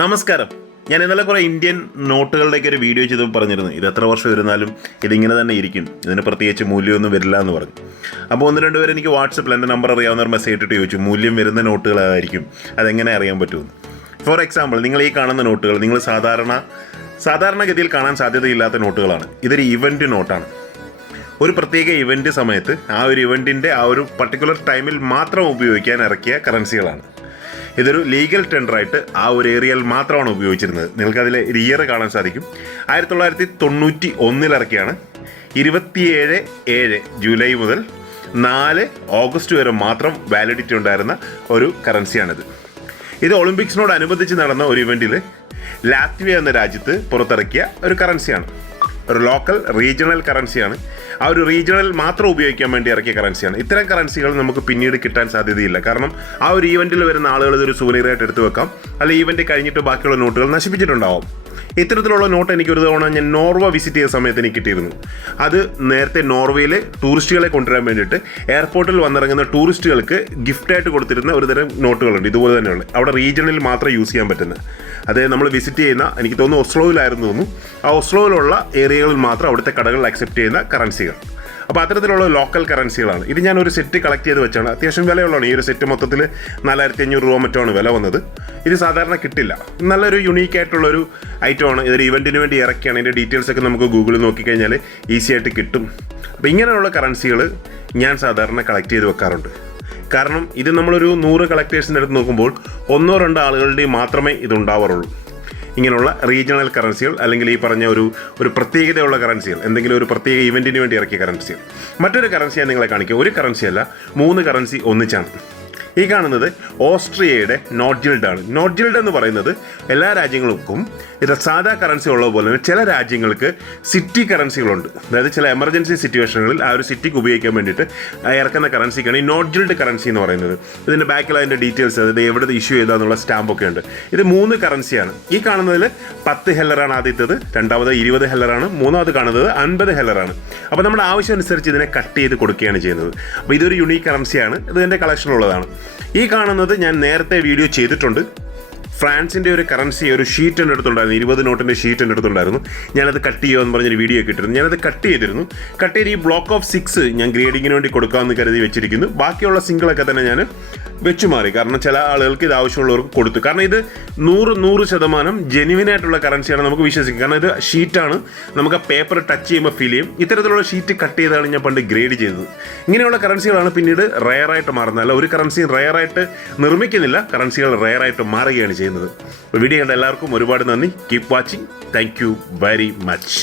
നമസ്കാരം. ഞാൻ ഇന്നലെ കുറേ ഇന്ത്യൻ നോട്ടുകളുടെയൊക്കെ ഒരു വീഡിയോ ചെയ്ത് പറഞ്ഞിരുന്നു. ഇത് എത്ര വർഷം ഇരുന്നാലും ഇതിങ്ങനെ തന്നെ ഇരിക്കും, ഇതിന് പ്രത്യേകിച്ച് മൂല്യമൊന്നും വരില്ല എന്ന് പറഞ്ഞു. അപ്പോൾ ഒന്ന് രണ്ട് പേര് എനിക്ക് വാട്സപ്പിൽ എൻ്റെ നമ്പർ അറിയാവുന്നവർ മെസ്സേജ് ഇട്ടിട്ട് ചോദിച്ചു, മൂല്യം വരുന്ന നോട്ടുകൾ ഏതായിരിക്കും, അതെങ്ങനെ അറിയാൻ പറ്റുമെന്ന്. ഫോർ എക്സാമ്പിൾ, നിങ്ങൾ ഈ കാണുന്ന നോട്ടുകൾ നിങ്ങൾ സാധാരണഗതിയിൽ കാണാൻ സാധ്യതയില്ലാത്ത നോട്ടുകളാണ്. ഇതൊരു ഇവൻറ്റ് നോട്ടാണ്. ഒരു പ്രത്യേക ഇവൻറ്റ് സമയത്ത് ആ ഒരു ഇവൻറ്റിൻ്റെ ആ ഒരു പർട്ടിക്കുലർ ടൈമിൽ മാത്രം ഉപയോഗിക്കാൻ ഇറക്കിയ കറൻസികളാണ്. ഇതൊരു ലീഗൽ ടെൻഡറായിട്ട് ആ ഒരു ഏരിയയിൽ മാത്രമാണ് ഉപയോഗിച്ചിരുന്നത്. നിങ്ങൾക്കതിലെ ഇയർ കാണാൻ സാധിക്കും. 1991 ഇറക്കിയാണ്. 27 ജൂലൈ മുതൽ 4 ഓഗസ്റ്റ് വരെ മാത്രം വാലിഡിറ്റി ഉണ്ടായിരുന്ന ഒരു കറൻസിയാണിത്. ഇത് ഒളിമ്പിക്സിനോടനുബന്ധിച്ച് നടന്ന ഒരു ഇവൻറ്റിൽ ലാത്വിയ എന്ന രാജ്യത്ത് പുറത്തിറക്കിയ ഒരു കറൻസിയാണ്. ഒരു ലോക്കൽ റീജിയണൽ കറൻസിയാണ്. ആ ഒരു റീജിയണൽ മാത്രം ഉപയോഗിക്കാൻ വേണ്ടി ഇറക്കിയ കറൻസിയാണ്. ഇത്തരം കറൻസികൾ നമുക്ക് പിന്നീട് കിട്ടാൻ സാധ്യതയില്ല. കാരണം ആ ഒരു ഈവൻറ്റിൽ വരുന്ന ആളുകൾ ഇതൊരു സുവനീറായിട്ട് എടുത്തു വെക്കാം, അല്ലെങ്കിൽ ഈവൻറ്റ് കഴിഞ്ഞിട്ട് ബാക്കിയുള്ള നോട്ടുകൾ നശിപ്പിച്ചിട്ടുണ്ടാവും. ഇത്തരത്തിലുള്ള നോട്ട് എനിക്കൊരു തവണ ഞാൻ നോർവ വിസിറ്റ് ചെയ്ത സമയത്ത് എനിക്ക് കിട്ടിയിരുന്നു. അത് നേരത്തെ നോർവേയിലെ ടൂറിസ്റ്റുകളെ കൊണ്ടുവരാൻ വേണ്ടിയിട്ട് എയർപോർട്ടിൽ വന്നിറങ്ങുന്ന ടൂറിസ്റ്റുകൾക്ക് ഗിഫ്റ്റായിട്ട് കൊടുത്തിരുന്ന ഒരു തരം നോട്ടുകളുണ്ട്, ഇതുപോലെ തന്നെയുള്ള. അവിടെ റീജിയണിൽ മാത്രം യൂസ് ചെയ്യാൻ പറ്റുന്ന, അത് നമ്മൾ വിസിറ്റ് ചെയ്യുന്ന, എനിക്ക് തോന്നുന്നു ഒസ്ലോയിലായിരുന്നു തോന്നുന്നു, ആ ഒസ്ലോയിലുള്ള ഏരിയകളിൽ മാത്രം അവിടുത്തെ കടകൾ അക്സെപ്റ്റ് ചെയ്യുന്ന കറൻസികൾ. അപ്പോൾ അത്തരത്തിലുള്ള ലോക്കൽ കറൻസികളാണ്. ഇത് ഞാൻ ഒരു സെറ്റ് കളക്ട് ചെയ്ത് വെച്ചാണ്. അത്യാവശ്യം വിലയുള്ളതാണ്. ഈ ഒരു സെറ്റ് മൊത്തത്തിൽ 4500 രൂപ മറ്റാണ് വില വന്നത്. ഇത് സാധാരണ കിട്ടില്ല. നല്ലൊരു യുണീക്കായിട്ടുള്ളൊരു ഐറ്റമാണ്. ഇതൊരു ഇവൻറ്റിന് വേണ്ടി ഇറക്കിയാണ്. ഇതിൻ്റെ ഡീറ്റെയിൽസൊക്കെ നമുക്ക് ഗൂഗിളിൽ നോക്കിക്കഴിഞ്ഞാൽ ഈസി ആയിട്ട് കിട്ടും. അപ്പോൾ ഇങ്ങനെയുള്ള കറൻസികൾ ഞാൻ സാധാരണ കളക്ട് ചെയ്ത് വെക്കാറുണ്ട്. കാരണം ഇത് നമ്മളൊരു 100 കളക്ടേഴ്സിൻ്റെ അടുത്ത് നോക്കുമ്പോൾ 1-2 ആളുകളുടെയും മാത്രമേ ഇതുണ്ടാവാറുള്ളൂ. ഇങ്ങനെയുള്ള റീജിയണൽ കറൻസികൾ, അല്ലെങ്കിൽ ഈ പറഞ്ഞ ഒരു പ്രത്യേകതയുള്ള കറൻസികൾ, എന്തെങ്കിലും ഒരു പ്രത്യേക ഇവൻറ്റിന് വേണ്ടി ഇറക്കിയ കറൻസികൾ. മറ്റൊരു കറൻസി ഞാൻ നിങ്ങളെ കാണിക്കുക. ഒരു കറൻസിയല്ല, 3 കറൻസി ഒന്നിച്ചാണ്. ഈ കാണുന്നത് ഓസ്ട്രിയയുടെ നോട്ട് ജിൽഡ് ആണ്. നോട്ട് ജിൽഡ് എന്ന് പറയുന്നത് എല്ലാ രാജ്യങ്ങൾക്കും ഇത് സാധാ കറൻസി ഉള്ളതുപോലെ തന്നെ ചില രാജ്യങ്ങൾക്ക് സിറ്റി കറൻസികളുണ്ട്. അതായത് ചില എമർജൻസി സിറ്റുവേഷനുകളിൽ ആ ഒരു സിറ്റിക്ക് ഉപയോഗിക്കാൻ വേണ്ടിയിട്ട് ഇറക്കുന്ന കറൻസിക്കാണ് ഈ നോട്ട് ജിൽഡ് കറൻസി എന്ന് പറയുന്നത്. ഇതിൻ്റെ ബാക്കിൽ അതിൻ്റെ ഡീറ്റെയിൽസ്, അതായത് എവിടെ ഇഷ്യൂ ചെയ്താന്നുള്ള സ്റ്റാമ്പൊക്കെ ഉണ്ട്. ഇത് 3 കറൻസിയാണ്. ഈ കാണുന്നതിൽ 10 ഹെല്ലറാണ് ആദ്യത്തേത്, രണ്ടാമത് 20 ഹെല്ലറാണ്, മൂന്നാമത് കാണുന്നത് 50 ഹെല്ലറാണ്. അപ്പോൾ നമ്മുടെ ആവശ്യം അനുസരിച്ച് ഇതിനെ കട്ട് ചെയ്ത് കൊടുക്കുകയാണ് ചെയ്യുന്നത്. അപ്പോൾ ഇതൊരു യുണീക്ക് കറൻസിയാണ്. ഇത് എൻ്റെ കളക്ഷനുള്ളതാണ്. ഈ കാണുന്നത് ഞാൻ നേരത്തെ വീഡിയോ ചെയ്തിട്ടുണ്ട്. ഫ്രാൻസിൻ്റെ ഒരു കറൻസി, ഒരു ഷീറ്റ് എൻ്റെ അടുത്തുണ്ടായിരുന്നു, 20 നോട്ടിൻ്റെ ഷീറ്റ് എൻ്റെ അടുത്തുണ്ടായിരുന്നു. ഞാനത് കട്ട് ചെയ്യുമെന്ന് പറഞ്ഞൊരു വീഡിയോ ഒക്കെ ഇട്ടിരുന്നു. ഞാനത് കട്ട് ചെയ്ത് ഈ ബ്ലോക്ക് ഓഫ് 6 ഞാൻ ഗ്രേഡിങ്ങിന് വേണ്ടി കൊടുക്കാമെന്ന് കരുതി വെച്ചിരിക്കുന്നു. ബാക്കിയുള്ള സിംഗിളൊക്കെ തന്നെ ഞാൻ വെച്ചു മാറി. കാരണം ചില ആളുകൾക്ക് ഇത് ആവശ്യമുള്ളവർക്ക് കൊടുത്തു. കാരണം ഇത് 100% ജെന്യുവിനായിട്ടുള്ള കറൻസിയാണ്, നമുക്ക് വിശ്വസിക്കാം. കാരണം ഇത് ഷീറ്റാണ്, നമുക്ക് ആ പേപ്പർ ടച്ച് ചെയ്യുമ്പോൾ ഫീൽ ചെയ്യും. ഇത്തരത്തിലുള്ള ഷീറ്റ് കട്ട് ചെയ്താണ് ഞാൻ പണ്ട് ഗ്രേഡ് ചെയ്തത്. ഇങ്ങനെയുള്ള കറൻസികളാണ് പിന്നീട് റെയറായിട്ട് മാറുന്നത്. അല്ല, ഒരു കറൻസി റെയറായിട്ട് നിർമ്മിക്കുന്നില്ല, കറൻസികൾ റെയറായിട്ട് മാറുകയാണ് ചെയ്യുന്നത്. വീഡിയോ കണ്ട എല്ലാവർക്കും ഒരുപാട് നന്ദി. Keep watching. Thank you very much.